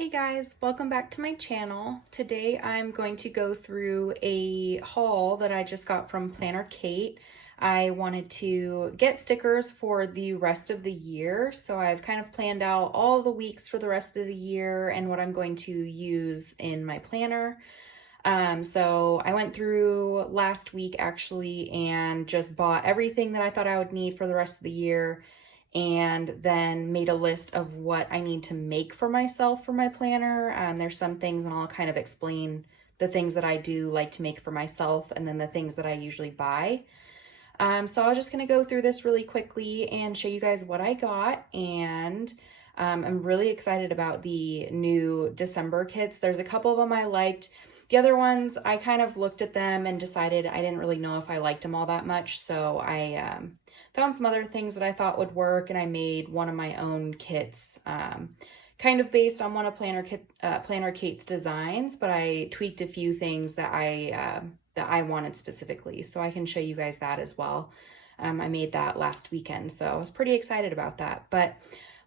Hey guys, welcome back to my channel. Today I'm going to go through a haul that I just got from PlannerKate. I wanted to get stickers for the rest of the year, so I've kind of planned out all the weeks for the rest of the year and what I'm going to use in my planner. So I went through last week actually and just bought everything that I thought I would need for the rest of the year, and then made a list of what I need to make for myself for my planner. There's some things, and I'll kind of explain the things that I do like to make for myself and then the things that I usually buy. So I'm just going to go through this really quickly and show you guys what I got. And I'm really excited about the new December kits. There's a couple of them I liked. The other ones, I kind of looked at them and decided I didn't really know if I liked them all that much. So I found some other things that I thought would work, and I made one of my own kits, kind of based on one of PlannerKate's designs, but I tweaked a few things that I wanted specifically, so I can show you guys that as well. I made that last weekend, so I was pretty excited about that. But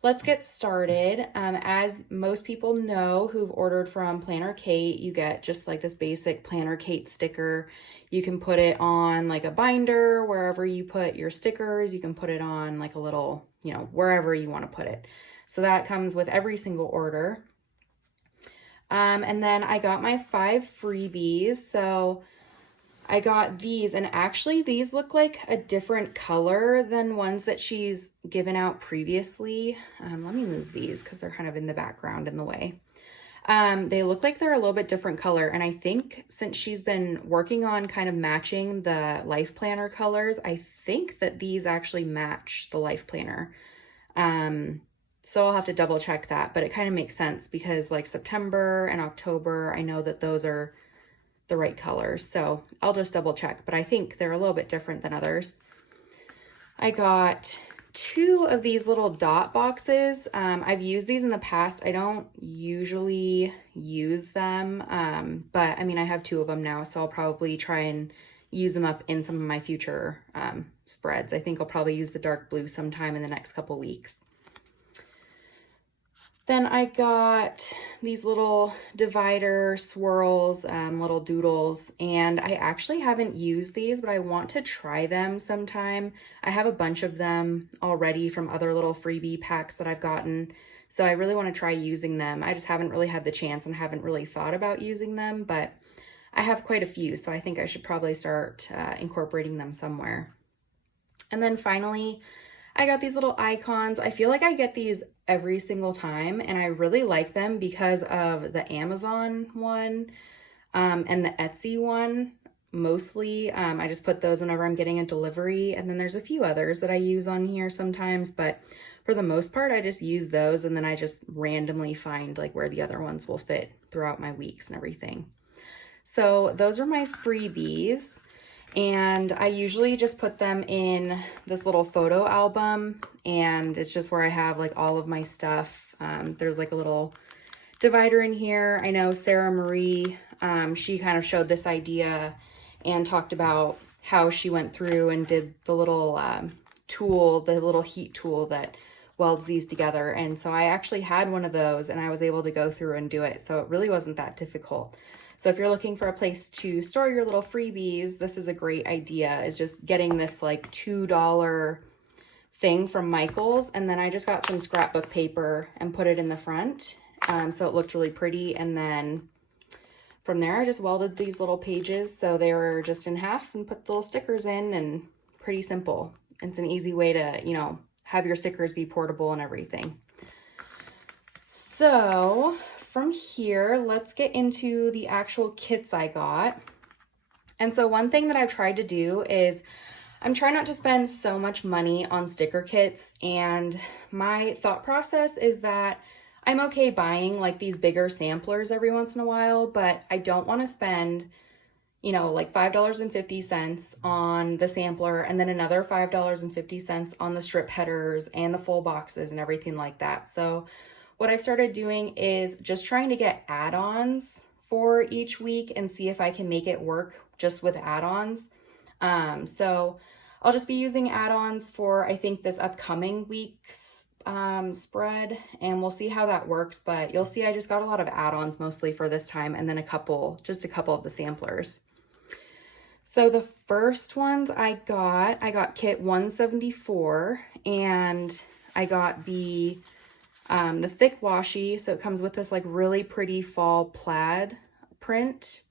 let's get started. As most people know who've ordered from PlannerKate, you get just like this basic PlannerKate sticker. You can put it on like a binder, wherever you put your stickers. You can put it on like a little, wherever you want to put it. So that comes with every single order. And then I got my 5 freebies. So I got these, and actually these look like a different color than ones that she's given out previously. Let me move these because they're kind of in the background in the way. They look like they're a little bit different color, and I think since she's been working on kind of matching the life planner colors, I think that these actually match the life planner. So I'll have to double check that, but it kind of makes sense because like September and October, I know that those are the right colors, so I'll just double check, but I think they're a little bit different than others. I got 2 of these little dot boxes. I've used these in the past. I don't usually use them, but I mean, I have 2 of them now, so I'll probably try and use them up in some of my future spreads. I think I'll probably use the dark blue sometime in the next couple weeks. Then I got these little divider swirls, little doodles, and I actually haven't used these, but I want to try them sometime. I have a bunch of them already from other little freebie packs that I've gotten, so I really want to try using them. I just haven't really had the chance and haven't really thought about using them, but I have quite a few, so I think I should probably start incorporating them somewhere. And then finally, I got these little icons. I feel like I get these every single time, and I really like them because of the Amazon one and the Etsy one mostly. I just put those whenever I'm getting a delivery, and then there's a few others that I use on here sometimes, but for the most part I just use those, and then I just randomly find like where the other ones will fit throughout my weeks and everything. So those are my freebies. And I usually just put them in this little photo album, and it's just where I have like all of my stuff. There's like a little divider in here. I know Sara Marie, she kind of showed this idea and talked about how she went through and did the little tool, the little heat tool that welds these together. And so I actually had one of those, and I was able to go through and do it. So it really wasn't that difficult. So if you're looking for a place to store your little freebies, this is a great idea, is just getting this like $2 thing from Michael's. And then I just got some scrapbook paper and put it in the front. So it looked really pretty. And then from there, I just welded these little pages. So they were just in half and put the little stickers in, and pretty simple. It's an easy way to, have your stickers be portable and everything. So from here, let's get into the actual kits I got. And so one thing that I've tried to do is I'm trying not to spend so much money on sticker kits, and my thought process is that I'm okay buying like these bigger samplers every once in a while, but I don't want to spend, like $5.50 on the sampler and then another $5.50 on the strip headers and the full boxes and everything like that. So what I've started doing is just trying to get add-ons for each week and see if I can make it work just with add-ons. So I'll just be using add-ons for, I think, this upcoming week's spread, and we'll see how that works, but you'll see I just got a lot of add-ons mostly for this time, and then just a couple of the samplers. So the first ones I got kit 174, and I got the thick washi, so it comes with this like really pretty fall plaid print.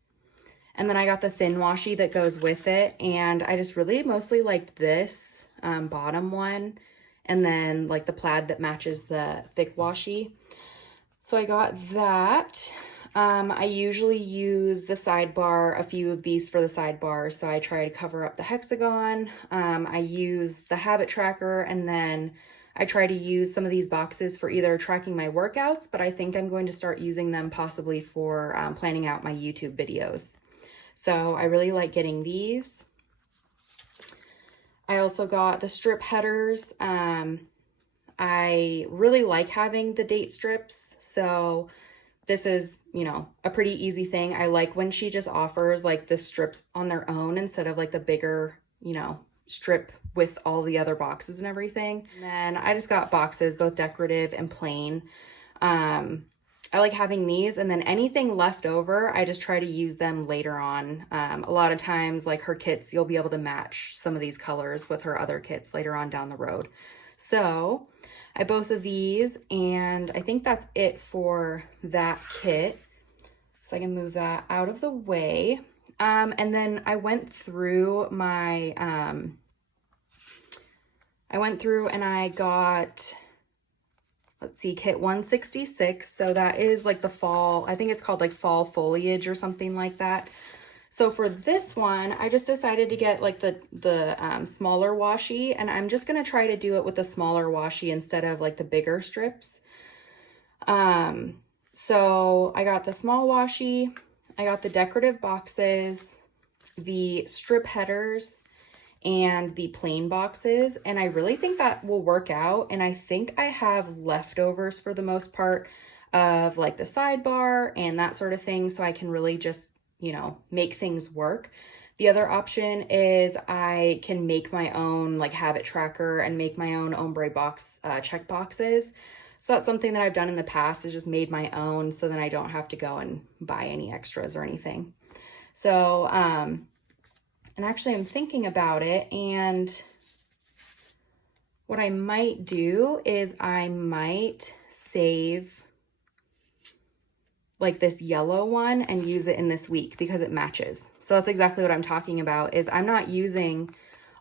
And then I got the thin washi that goes with it, and I just really mostly like this bottom one, and then like the plaid that matches the thick washi. So I got that. I usually use the sidebar, a few of these for the sidebar, so I try to cover up the hexagon. I use the habit tracker, and then I try to use some of these boxes for either tracking my workouts, but I think I'm going to start using them possibly for planning out my YouTube videos. So I really like getting these. I also got the strip headers. I really like having the date strips, so this is, you know, a pretty easy thing. I like when she just offers like the strips on their own instead of like the bigger, you know, strip with all the other boxes and everything. And then I just got boxes, both decorative and plain. I like having these, and then anything left over, I just try to use them later on. A lot of times, like her kits, you'll be able to match some of these colors with her other kits later on down the road. So I have both of these, and I think that's it for that kit. So I can move that out of the way. And then I went through my, and I got, let's see, kit 166. So that is like the fall, I think it's called like fall foliage or something like that. So for this one, I just decided to get like the smaller washi, and I'm just gonna try to do it with the smaller washi instead of like the bigger strips. So I got the small washi, I got the decorative boxes, the strip headers, and the plain boxes, and I really think that will work out. And I think I have leftovers for the most part of like the sidebar and that sort of thing, so I can really just, you know, make things work. The other option is I can make my own like habit tracker and make my own ombre box check boxes. So that's something that I've done in the past, is just made my own, so then I don't have to go and buy any extras or anything. So, and actually I'm thinking about it, and what I might do is I might save like this yellow one and use it in this week because it matches. So that's exactly what I'm talking about, is I'm not using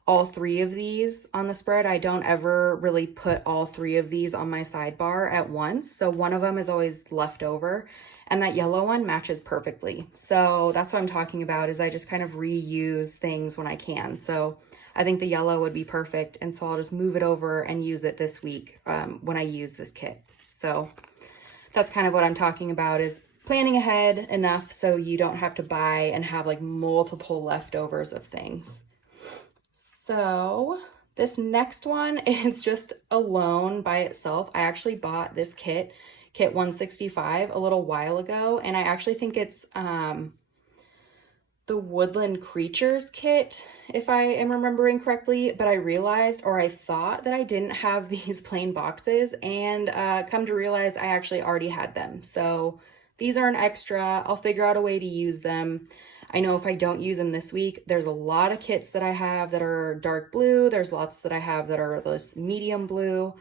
all three of these on the spread. I don't ever really put all three of these on my sidebar at once. So one of them is always left over, and that yellow one matches perfectly. So that's what I'm talking about, is I just kind of reuse things when I can. So I think the yellow would be perfect, and so I'll just move it over and use it this week when I use this kit. So that's kind of what I'm talking about, is planning ahead enough so you don't have to buy and have like multiple leftovers of things. So this next one is just alone by itself. I actually bought this kit 165, a little while ago, and I actually think it's the Woodland Creatures kit, if I am remembering correctly, but I realized, or I thought, that I didn't have these plain boxes, and come to realize I actually already had them. So these are an extra. I'll figure out a way to use them. I know if I don't use them this week, there's a lot of kits that I have that are dark blue. There's lots that I have that are this medium blue.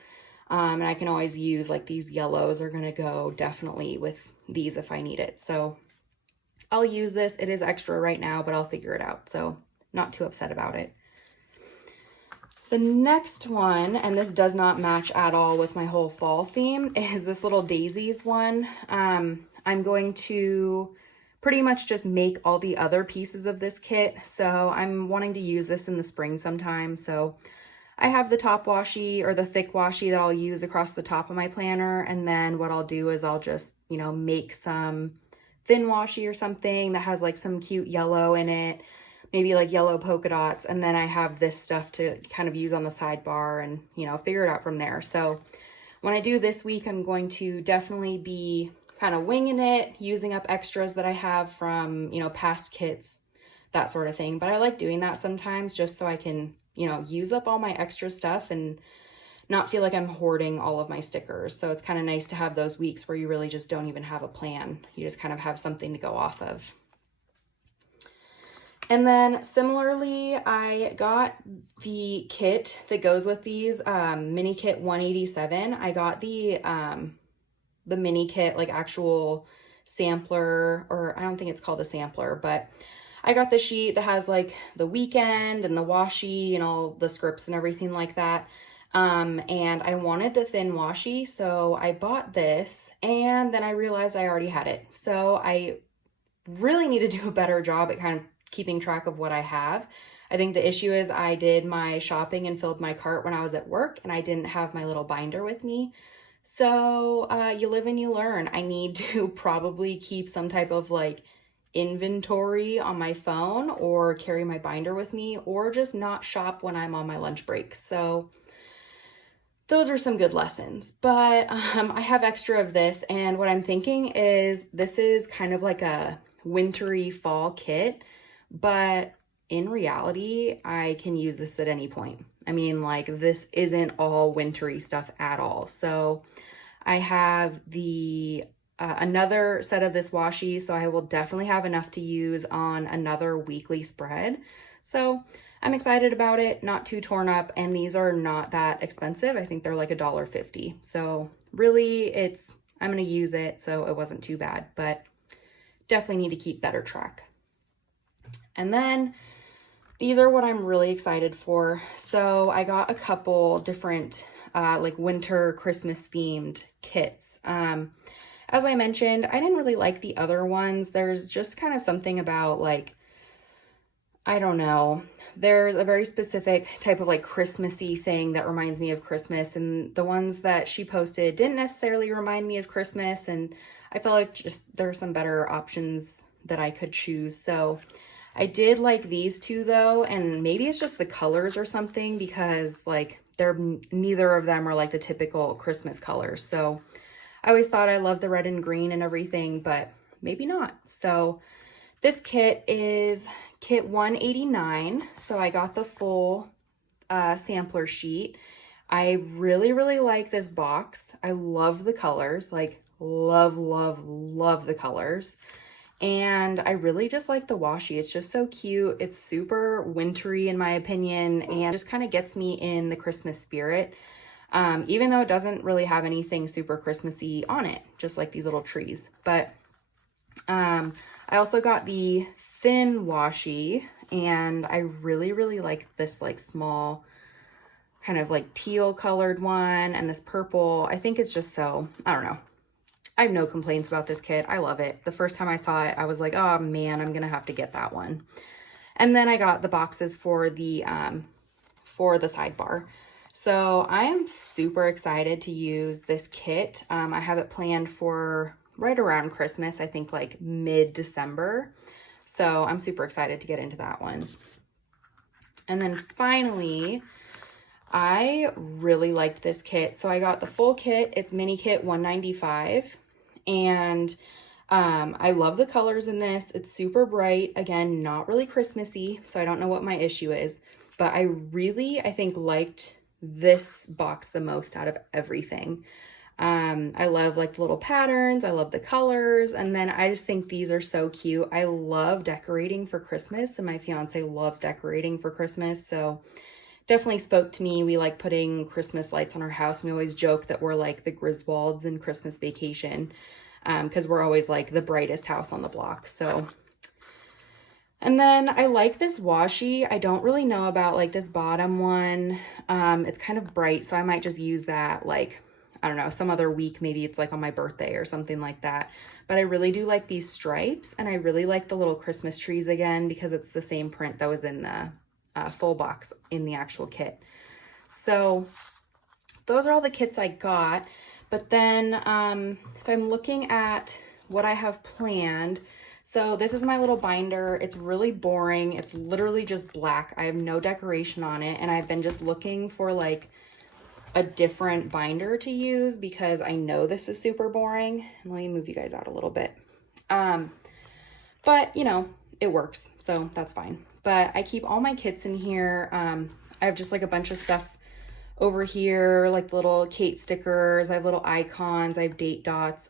And I can always use like these yellows are gonna go definitely with these if I need it. So I'll use this. It is extra right now, but I'll figure it out. So not too upset about it. The next one, and this does not match at all with my whole fall theme, is this little daisies one. I'm going to pretty much just make all the other pieces of this kit. So I'm wanting to use this in the spring sometime. So I have the top washi, or the thick washi, that I'll use across the top of my planner. And then what I'll do is I'll just, you know, make some thin washi or something that has like some cute yellow in it, maybe like yellow polka dots. And then I have this stuff to kind of use on the sidebar and, you know, figure it out from there. So when I do this week, I'm going to definitely be kind of winging it, using up extras that I have from, you know, past kits, that sort of thing. But I like doing that sometimes just so I can, you know, use up all my extra stuff and not feel like I'm hoarding all of my stickers. So it's kind of nice to have those weeks where you really just don't even have a plan. You just kind of have something to go off of. And then similarly, I got the kit that goes with these, mini kit 187. I got the mini kit, like actual sampler, or I don't think it's called a sampler, but I got the sheet that has like the weekend and the washi and all the scripts and everything like that. And I wanted the thin washi, so I bought this, and then I realized I already had it. So I really need to do a better job at kind of keeping track of what I have. I think the issue is I did my shopping and filled my cart when I was at work, and I didn't have my little binder with me. So you live and you learn. I need to probably keep some type of like inventory on my phone, or carry my binder with me, or just not shop when I'm on my lunch break. So those are some good lessons, but I have extra of this, and what I'm thinking is this is kind of like a wintry fall kit, but in reality, I can use this at any point. I mean, like, this isn't all wintry stuff at all. So I have the another set of this washi, so I will definitely have enough to use on another weekly spread. So I'm excited about it, not too torn up, and these are not that expensive. I think they're like $1.50. So really, I'm gonna use it, so it wasn't too bad, but definitely need to keep better track. And then these are what I'm really excited for. So I got a couple different like winter Christmas themed kits. As I mentioned, I didn't really like the other ones. There's just kind of something about like, I don't know, there's a very specific type of like Christmassy thing that reminds me of Christmas, and the ones that she posted didn't necessarily remind me of Christmas, and I felt like just there are some better options that I could choose. So I did like these two though, and maybe it's just the colors or something, because like neither of them are like the typical Christmas colors. So I always thought I loved the red and green and everything, but maybe not. So this kit is kit 189. So I got the full sampler sheet. I really, really like this box. I love the colors, like love, love, love the colors. And I really just like the washi. It's just so cute. It's super wintry in my opinion, and just kind of gets me in the Christmas spirit. Even though it doesn't really have anything super Christmassy on it, just like these little trees. But I also got the thin washi, and I really, really like this like small kind of like teal colored one, and this purple. I think it's just so, I don't know. I have no complaints about this kit. I love it. The first time I saw it, I was like, oh man, I'm gonna have to get that one. And then I got the boxes for the sidebar. So I am super excited to use this kit. I have it planned for right around Christmas, I think like mid-December. So I'm super excited to get into that one. And then finally, I really liked this kit. So I got the full kit. It's mini kit 195. And I love the colors in this. It's super bright. Again, not really Christmassy, so I don't know what my issue is. But I think liked this box the most out of everything. I love like the little patterns. I love the colors. And then I just think these are so cute. I love decorating for Christmas, and my fiance loves decorating for Christmas. So definitely spoke to me. We like putting Christmas lights on our house. We always joke that we're like the Griswolds in Christmas Vacation, because we're always like the brightest house on the block. So, and then I like this washi. I don't really know about like this bottom one. It's kind of bright, so I might just use that like, I don't know, some other week. Maybe it's like on my birthday or something like that. But I really do like these stripes, and I really like the little Christmas trees again, because it's the same print that was in the full box in the actual kit. So those are all the kits I got. But then if I'm looking at what I have planned, so this is my little binder. It's really boring. It's literally just black. I have no decoration on it, and I've been just looking for like a different binder to use, because I know this is super boring. Let me move you guys out a little bit. But you know, it works, so that's fine. But I keep all my kits in here. I have just like a bunch of stuff Over here, like little Kate stickers, I have little icons, I have date dots,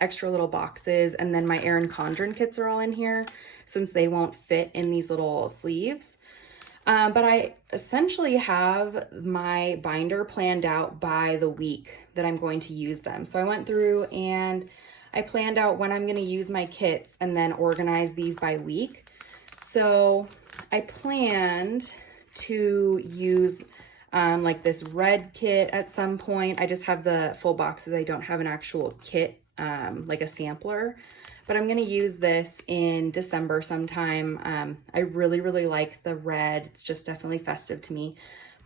extra little boxes, and then my Erin Condren kits are all in here since they won't fit in these little sleeves. But I essentially have my binder planned out by the week that I'm going to use them. So I went through and I planned out when I'm going to use my kits and then organize these by week. So I planned to use like this red kit at some point. I just have the full boxes. I don't have an actual kit, like a sampler. But I'm going to use this in December sometime. I really, really like the red. It's just definitely festive to me.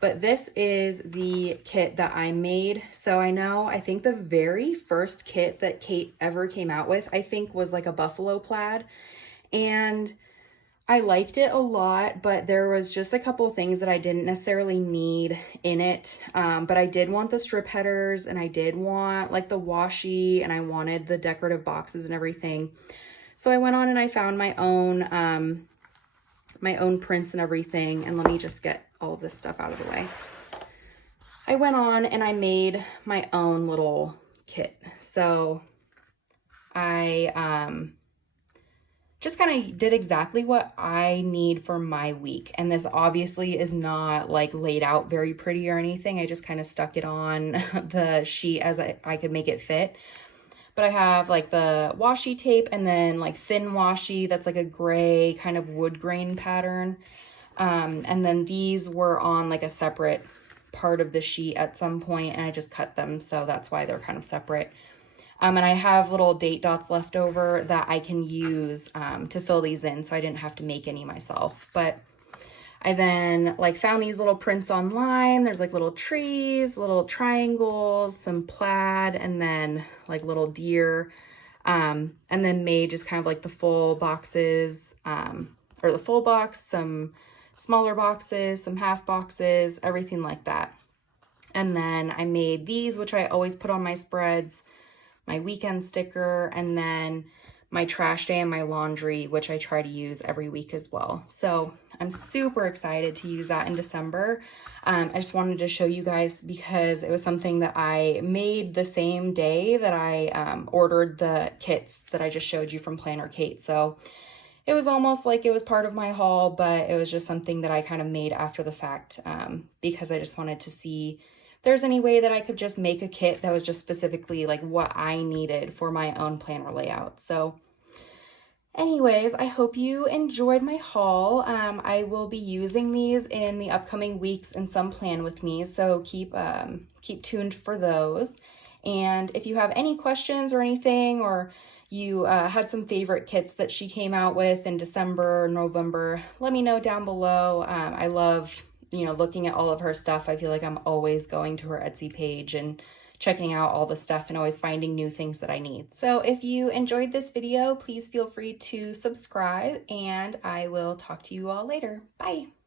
But this is the kit that I made. So I think the very first kit that Kate ever came out with, I think was like a buffalo plaid. And I liked it a lot, but there was just a couple of things that I didn't necessarily need in it. But I did want the strip headers, and I did want like the washi, and I wanted the decorative boxes and everything. So I went on and I found my own prints and everything. And let me just get all of this stuff out of the way. I went on and I made my own little kit. So I just kind of did exactly what I need for my week. And this obviously is not like laid out very pretty or anything. I just kind of stuck it on the sheet as I could make it fit. But I have like the washi tape and then like thin washi that's like a gray kind of wood grain pattern. And then these were on like a separate part of the sheet at some point, and I just cut them. So that's why they're kind of separate. And I have little date dots left over that I can use to fill these in, so I didn't have to make any myself. But I then like found these little prints online. There's like little trees, little triangles, some plaid, and then like little deer. And then made just kind of like the full boxes, or the full box, some smaller boxes, some half boxes, everything like that. And then I made these, which I always put on my spreads, my weekend sticker, and then my trash day and my laundry, which I try to use every week as well. So I'm super excited to use that in December. I just wanted to show you guys because it was something that I made the same day that I ordered the kits that I just showed you from PlannerKate. So it was almost like it was part of my haul, but it was just something that I kind of made after the fact because I just wanted to see if there's any way that I could just make a kit that was just specifically like what I needed for my own planner layout. So anyways, I hope you enjoyed my haul. I will be using these in the upcoming weeks in some plan with me, so keep tuned for those. And if you have any questions or anything, or you had some favorite kits that she came out with in December or November, let me know down below. I love looking at all of her stuff. I feel like I'm always going to her Etsy page and checking out all the stuff and always finding new things that I need. So if you enjoyed this video, please feel free to subscribe, and I will talk to you all later. Bye.